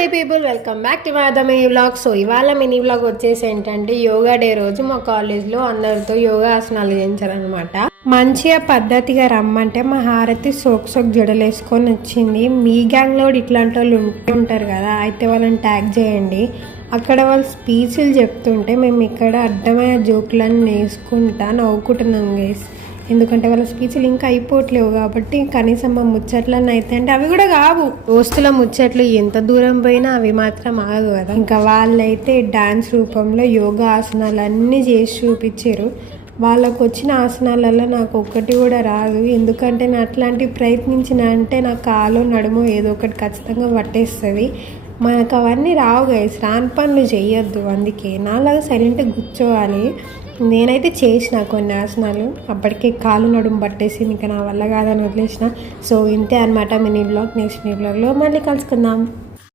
My people, welcome back to my other mini vlog. So ఇవాళ mini vlog వచ్చేసి ఏంటంటే yoga day రోజు మా కాలేజ్లో అందరితో యోగా ఆసనాలు చేయించారనమాట. మంచిగా పద్ధతిగా రమ్మంటే మా హారతి సోక్ జడలేసుకొని వచ్చింది. మీ గ్యాంగ్లో ఇట్లాంటి వాళ్ళు ఉంటారు కదా, అయితే వాళ్ళని ట్యాగ్ చేయండి. అక్కడ వాళ్ళు స్పీచ్లు చెప్తుంటే మేము ఇక్కడ అడ్డమైన జోకులన్నీ వేసుకుంటా నవ్వుకుంటున్నాం గైస్. ఎందుకంటే వాళ్ళ స్పీచ్లు ఇంకా అయిపోవట్లేవు కాబట్టి కనీసం మా ముచ్చట్లన్నీ అయితే అంటే అవి కూడా కావు. దోస్తుల ముచ్చట్లు ఎంత దూరం పోయినా అవి మాత్రం ఆగవు కదా. ఇంకా వాళ్ళైతే డాన్స్ రూపంలో యోగా ఆసనాలు అన్నీ చేసి చూపించారు. వాళ్ళకు వచ్చిన ఆసనాలలో నాకు ఒక్కటి కూడా రాదు. ఎందుకంటే నేను అట్లాంటివి ప్రయత్నించిన అంటే నా కాలు నడుము ఏదో ఒకటి ఖచ్చితంగా పట్టేస్తుంది. మనకు అవన్నీ రావు గైస్. రాని పనులు చేయొద్దు. అందుకే నాలాగా సైలెంట్గా కూర్చోవాలి. నేనైతే చేసిన కొన్ని ఆసనాలు, అప్పటికే కాలు నడుము పట్టేసి ఇంకా నా వల్ల కాదని వదిలేసిన. సో ఇంతే అనమాట మినీ బ్లాగ్. నెక్స్ట్ మినీ బ్లాగ్లో మళ్ళీ కలుసుకుందాం.